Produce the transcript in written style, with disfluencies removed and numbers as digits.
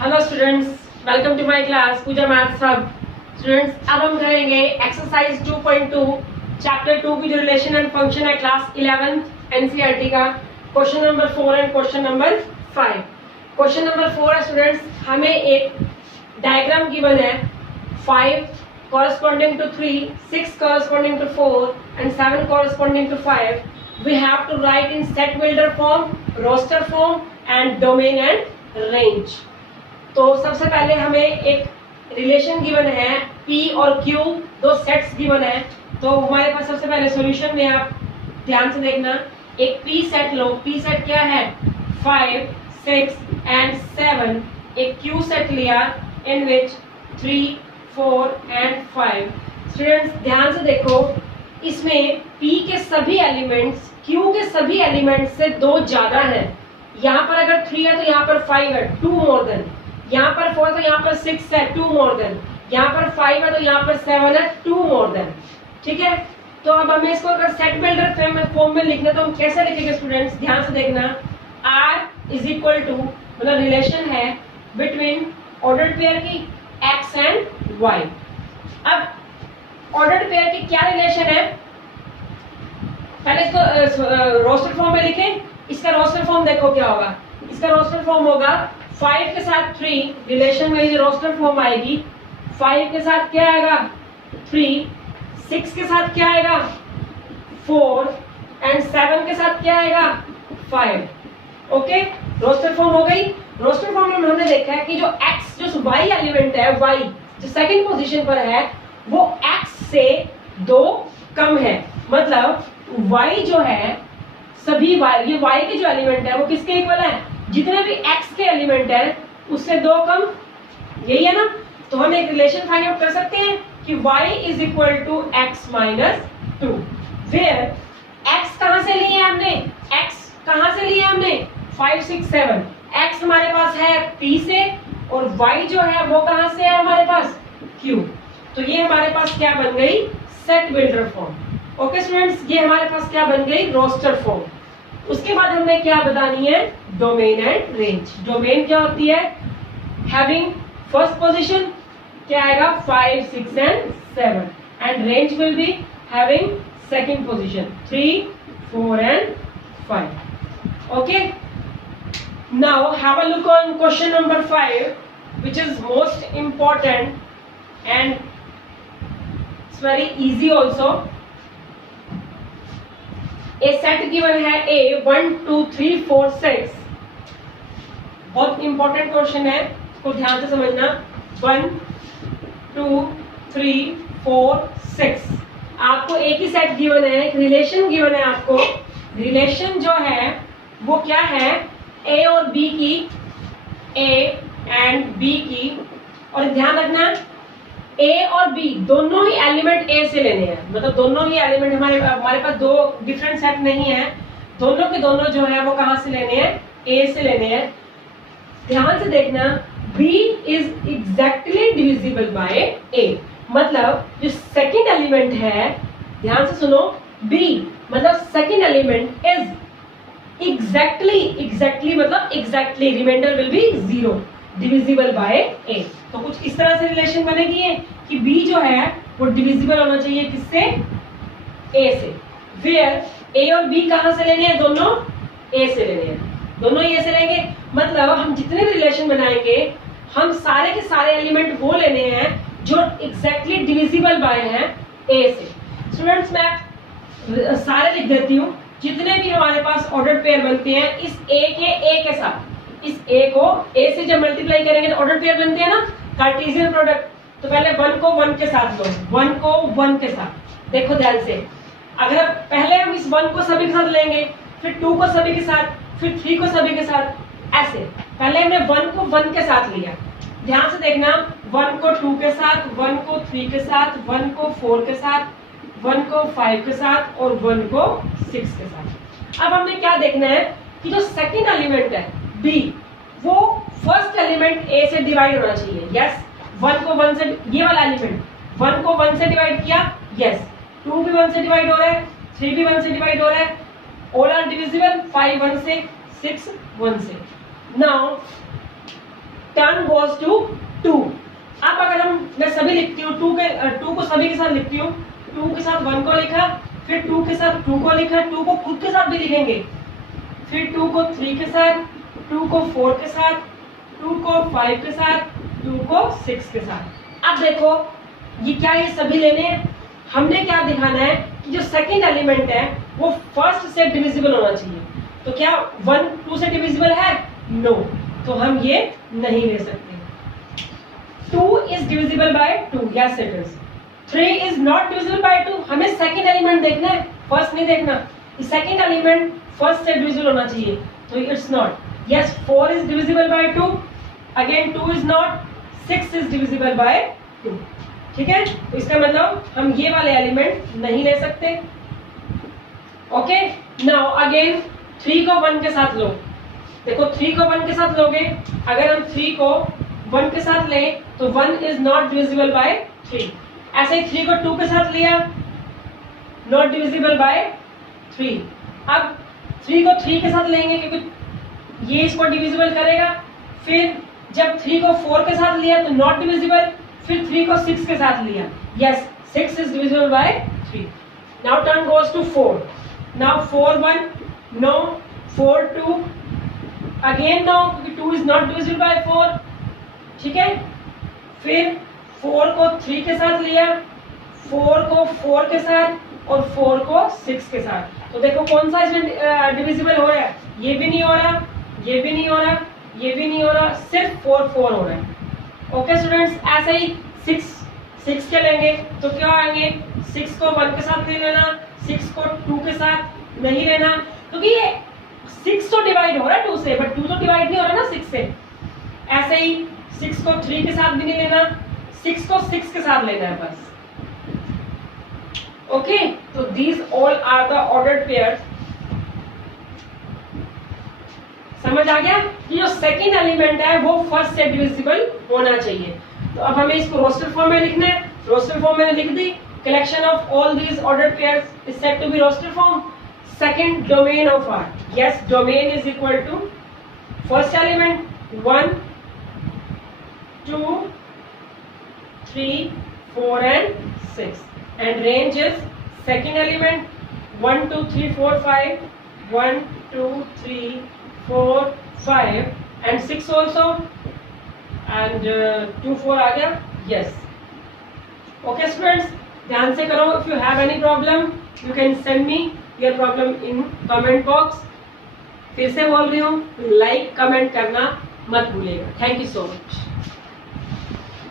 Hello students, welcome to my class Pooja maths hub. Students, अब हम करेंगे एक्सरसाइज 2.2 चैप्टर 2 की जो रिलेशन एंड फंक्शन है क्लास 11th एनसीईआरटी का question number 4 and question number 5। Question number 4 है स्टूडेंट्स, हमें एक डायग्राम गिवन है 5 corresponding to 3, 6 corresponding to 4 and 7 corresponding to 5. We have to write in set builder form, roster form and domain and range. तो सबसे पहले हमें एक relation given है P और Q, दो सेट्स गिवन है। तो हमारे पास सबसे पहले सॉल्यूशन में आप ध्यान से देखना, एक P सेट लो। P सेट क्या है? 5, 6 and 7। एक Q सेट लिया in which 3, 4 and 5। स्टूडेंट्स ध्यान से देखो, इसमें P के सभी एलिमेंट्स Q के सभी एलिमेंट्स से दो ज्यादा है। यहाँ पर अगर 3 है तो यहाँ पर 5 है, 2 मोर देन। यहाँ पर 4 तो यहाँ पर 6 है, 2 मोर देन। यहाँ पर 5 है तो यहाँ पर 7 है, 2 मोर देन। ठीक है, तो अब हमें इसको अगर सेट बिल्डर फॉर्म में लिखना तो हम कैसे लिखेंगे स्टूडेंट्स? ध्यान से देखना, R इज इक्वल टू मतलब रिलेशन है बिटवीन ऑर्डर्ड पेयर की X एंड Y। अब ऑर्डर्ड पेयर की क्या रिलेशन है, पहले इसको रोस्टर फॉर्म में लिखें। इसका रोस्टर फॉर्म देखो क्या होगा। इसका रोस्टर फॉर्म होगा 5 के साथ 3, रिलेशन में ये रोस्टर फॉर्म आएगी। 5 के साथ क्या आएगा? 3, 6 के साथ क्या आएगा? 4 एंड 7 के साथ क्या आएगा? 5। ओके, रोस्टर फॉर्म हो गई। रोस्टर फॉर्म में हमने देखा है कि जो x जो y एलिमेंट है, y जो सेकंड पोजीशन पर है वो x से 2 कम है। मतलब y जो है सभी y, ये y के जो एलिमेंट है वो किसके इक्वल है? जितने भी x के एलिमेंट है उससे 2 कम, यही है ना। तो हम एक रिलेशन फाइंड आउट कर सकते हैं कि y is equal to x minus 2। Where x कहां से लिए हमने? x कहां से लिए हमने? 5, 6, 7। x हमारे पास है P से और y जो है वो कहां से है हमारे पास? Q। तो ये हमारे पास क्या बन गई? Set builder form. Okay students, ये हमारे पास क्या बन गई? Roster form. उसके बाद हमने क्या बतानी है? Domain and range. डोमेन क्या होती है? हैविंग फर्स्ट पोजीशन क्या आएगा? 5, 6 and 7 and range will be having second position 3, 4 and 5। Okay, now have a look on question number 5, which is most important and it's very easy also. A set given है A 1, 2, 3, 4, 6। बहुत important question है, इसको ध्यान से समझना। 1, 2, 3, 4, 6 आपको एक ही set given है, एक रिलेशन गिवन है आपको। रिलेशन जो है वो क्या है? A और B की, A एंड B की। और ध्यान रखना A और B दोनों ही एलिमेंट A से लेने हैं। मतलब दोनों ही एलिमेंट हमारे पास दो डिफरेंट सेट नहीं है, दोनों के दोनों जो है वो कहां से लेने हैं? A से लेने हैं। ध्यान से देखना, B is exactly divisible by A। मतलब जो सेकंड एलिमेंट है, ध्यान से सुनो, B मतलब सेकंड एलिमेंट इज एग्जैक्टली मतलब exactly, remainder will be 0, divisible by A। तो कुछ इस तरह से रिलेशन बनेगी है कि B जो है वो डिविजिबल होना चाहिए किससे? A से। वेयर A और B कहां से लेने हैं? दोनों A से लेने हैं, दोनों A से लेंगे। मतलब हम जितने भी रिलेशन बनाएंगे हम सारे के सारे एलिमेंट वो लेने हैं जो एग्जैक्टली डिविजिबल बाय हैं A से। स्टूडेंट्स, मैं सारे लिख देती हूँ। जितने भी हमारे पास ऑर्डर पेयर बनते हैं इस A के साथ, इस A को A से जब मल्टीप्लाई करेंगे तो ऑर्डर पेयर बनते हैं ना, कार्टेशियन प्रोडक्ट। तो पहले 1 को 1 के साथ लो, 1 को 1 के साथ। देखो ध्यान से, अगर पहले हम इस 1 को सभी के साथ लेंगे, फिर 2 को सभी के साथ, फिर 3 को सभी के साथ, ऐसे। पहले हमने 1 को 1 के साथ लिया। ध्यान से देखना, 1 को 2 के साथ, 1 को 3 के साथ, 1 को 4 के साथ, 1 को 5 के साथ और 1 को 6 के साथ। अब हमें क्या देखना है कि जो सेकंड एलिमेंट है B वो फर्स्ट एलिमेंट A से डिवाइड होना चाहिए। यस, 1 को 1 से, ये वाला एलिमेंट 1 को 1 से डिवाइड किया। यस, 2 भी 1 से डिवाइड हो रहा है, 3 भी 1 से डिवाइड हो रहा है। ऑल आर डिविजिबल, 5 1 से, 6 1 से। Now turn goes to 2। अब अगर मैं सभी लिखती हूँ, 2 को सभी के साथ लिखती हूँ, 2 के साथ 1 को लिखा, फिर 2 के साथ 2 को लिखा, 2 को खुद के साथ भी लिखेंगे, फिर 2 को 3 के साथ, 2 को 4 के साथ, 2 को 5 के साथ, 2 को 6 के साथ। अब देखो ये क्या, ये सभी लेने हैं। हमने क्या दिखाना है कि जो सेकंड एलिमेंट है वो फर्स्ट से डिविजिबल होना चाहिए। तो क्या 1 2 से डिविजिबल है? नो, तो हम ये नहीं ले सकते। 2 is divisible bye 2, yes it is. 3 is not divisible by 2। हमें सेकंड एलिमेंट देखना है, फर्स्ट नहीं देखना। सेकंड एलिमेंट फर्स्ट से डिविजिबल होना चाहिए, तो it's not. Yes, 4 is divisible bye 2, again 2 is not. 6 is divisible bye 2। ठीक है, तो इसका मतलब हम ये वाले एलिमेंट नहीं ले सकते। ओके, नाउ अगेन 3 को 1 के साथ लो। देखो 3 को 1 के साथ लोगे, अगर हम 3 को 1 के साथ लें तो 1 इज नॉट डिविजिबल बाय 3। ऐसे ही 3 को 2 के साथ लिया, नॉट डिविजिबल बाय 3। अब 3 को 3 के साथ लेंगे क्योंकि ये इसको डिविजिबल करेगा। फिर जब 3 को 4 के साथ लिया तो नॉट डिविजिबल, फिर 3 को 6 के साथ लिया, yes 6 is divisible by 3। Now turn goes to 4। Now 4 1, no, 4 2, again no क्योंकि 2 इज नॉट डिविजिबल बाय 4। ठीक है, फिर 4 को 3 के साथ लिया, 4 को 4 के साथ और 4 को 6 के साथ। तो देखो कौन सा इसमें डिविजिबल हो रहा है? ये भी नहीं हो रहा, ये भी नहीं हो रहा, ये भी नहीं हो रहा, सिर्फ 4 4 हो रहा है। ओके स्टूडेंट्स, ऐसे ही 6 के लेंगे तो क्या आएंगे? 6 को 1 के साथ नहीं लेना, 6 को 2 के साथ नहीं लेना, क्योंकि ये 6 तो डिवाइड हो रहा है 2 से, बट 2 तो डिवाइड नहीं हो रहा ना 6 से। ऐसे ही 6 को 3 के साथ भी नहीं लेना, 6 को 6 के साथ लेना है बस। ओके, तो these all are the ordered pairs. समझ आ गया कि जो सेकंड एलिमेंट है वो फर्स्ट से डिविजिबल होना चाहिए। तो अब हमें इसको रोस्टर फॉर्म में लिखना है। रोस्टर फॉर्म में लिख दी, collection of all these ordered pairs is said to be roster form. Second domain of R, yes domain is equal to first element 1 2 3 4 and 6 and range is second element 1 2 3 4 5 1 2 3 4 5 and 6 also and 2 4 आ गया, yes। Okay students, ध्यान से करो। if you have any problem you can send me your problem in comment box। फिर से बोल रही हूँ, like comment करना मत भूलिएगा। Thank you so much.